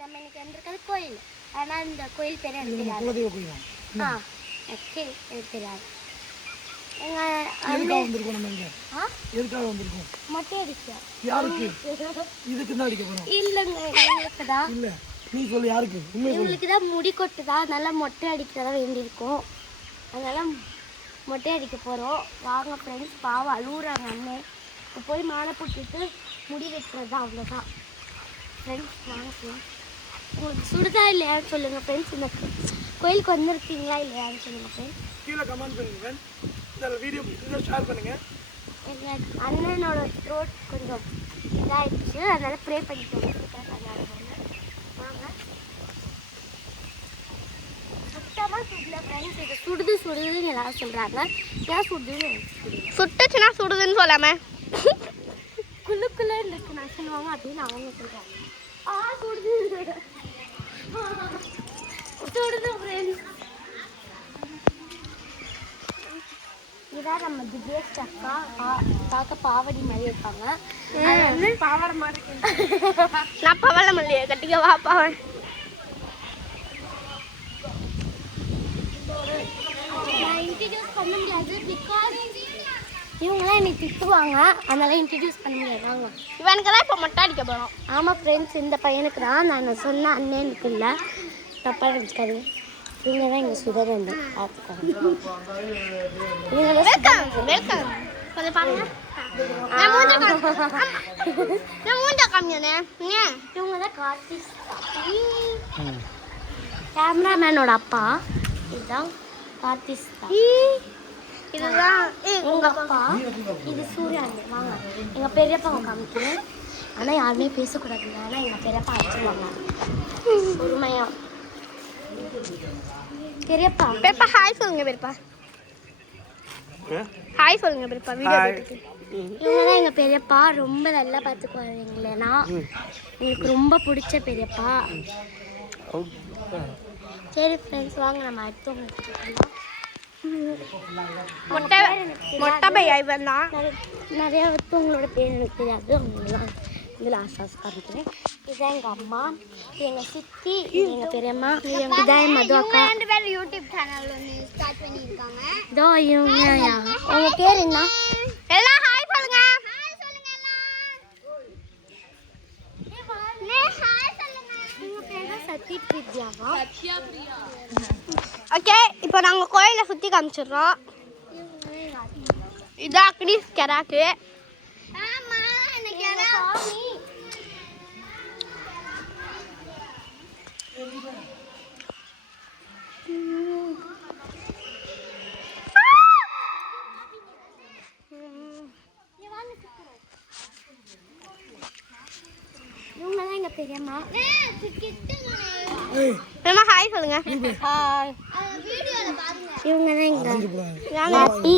நம்ம இன்னைக்கு வந்திருக்கிறது கோயில். ஆனால் இந்த கோயில் பேர் எனக்கு தெரியாது. தெரியாது. மொட்டை அடிக்க இவங்களுக்கு தான் முடி கொட்டுதா, நல்லா மொட்டை அடிக்கிறதா வேண்டியிருக்கோம். அதனால மொட்டை அடிக்க போகிறோம். வாங்க ஃப்ரெண்ட்ஸ். பாவம் அழுகுறாங்க அண்ணன். போய் மாலை போட்டுட்டு முடி வெட்டுறது தான், அவ்வளோதான் ஃப்ரெண்ட்ஸ். வாங்க ஃப்ரெண்ட்ஸ். உங்களுக்கு சுடுதா இல்லையான்னு சொல்லுங்கள் ஃப்ரெண்ட்ஸ். இந்த கோயிலுக்கு வந்திருக்கீங்களா இல்லையான்னு சொல்லுங்கள் ஃப்ரெண்ட்ஸ். கீழே கமெண்ட் பண்ணுங்க. இந்த வீடியோ பிடிச்சிருந்தா ஷேர் பண்ணுங்க. எங்கள் அண்ணனோட த்ரோட் கொஞ்சம் இதாகிடுச்சு, அதனால் ப்ரே பண்ணிட்டு வாங்க. சுத்தமாக சுடல ஃப்ரெண்ட்ஸ். இது சுடுதுன்னு எல்லாரும் சொல்கிறாங்க. ஏன் சுடுதுன்னு சுட்டுச்சுன்னா சுடுதுன்னு சொல்லாமல் குள்ளுக்குள்ளே இருந்துச்சுன்னா சொல்லுவாங்க அப்படின்னு அவங்க சொல்கிறாங்க. சுடுது ஃப்ரெண்ட்ஸ். இதான் நம்ம திவ்யேஷ் அக்கா. பார்க்க பாவடி மாதிரி இருப்பாங்க. பாவாடை மாதிரி நான் பவள மல்லியை கட்டிக்க வா பாவன். நான் இன்ட்ரடியூஸ் பண்ண முடியாது, பிகாஸ் இவங்களாம் என்னை திட்டுவாங்க. அதனால இன்ட்ரடியூஸ் பண்ண முடியாது. வாங்க. இவனுக்கெல்லாம் இப்போ மொட்டை அடிக்க போகிறோம். ஆமாம் ஃப்ரெண்ட்ஸ். இந்த பையனுக்கு தான் நான் சொன்ன அண்ணனுக்கு இல்லை, தப்பாக நினச்சிக்காது. இவங்க தான் எங்கள் சுதரண்டு பார்த்துக்கோங்க. கொஞ்சம் பாருங்க. இவங்க தான் கார்த்திக் கேமராமேனோட அப்பா. இதுதான் கார்த்திக். இதுதான் உங்கள் அப்பா. இது சூர்யா. வாங்க எங்கள் பெரியப்பாவை காமிக்கிறேன். ஆனால் யாருமே பேசக்கூடாதுங்க. ஆனால் எங்கள் பெரியப்பா அடிச்சுருவாங்க பொறுமையாக. பெரியப்பா பெரியப்பா ஹாய் சொல்லுங்க. பெரியப்பா ஹாய் சொல்லுங்க. பெரியப்பா வீடியோ போட்டுருக்கு. இவங்க தான் எங்கள் பெரியப்பா. ரொம்ப நல்லா பார்த்துக்குவாரு எங்களேனா. எனக்கு ரொம்ப பிடிச்ச பெரியப்பா. சரி ஃப்ரெண்ட்ஸ், வாங்க நம்ம அடுத்தவங்க மொட்டை பையா இவன் தான். நிறைய ஒருத்தவங்களோட பேர் எனக்கு தெரியாது. அவங்களாம் இதில் ஆசாஸ் காமிக்கிறேன். இதுதான் எங்கள் அம்மா, எங்கள் சித்தி, எங்கள் பெரியம்மா, இதான் என் மது அக்கா. யூடியூப் சேனல் ஒன்று ஸ்டார்ட் பண்ணியிருக்காங்க. இதோ இவங்க. அவங்க பேர் என்ன? எல்லாம் ஹாய் சொல்லுங்க. ஓகே, இப்போ நாங்கள் கோயிலை சுற்றி காமிச்சிடுறோம். இதான் அக்னிஸ் கெராக்கு. இவங்க தான் எங்கள் பெரியம்மா. பெரியம்மா ஹாய் சொல்லுங்க. இவங்க தான் எங்கள் பாட்டி.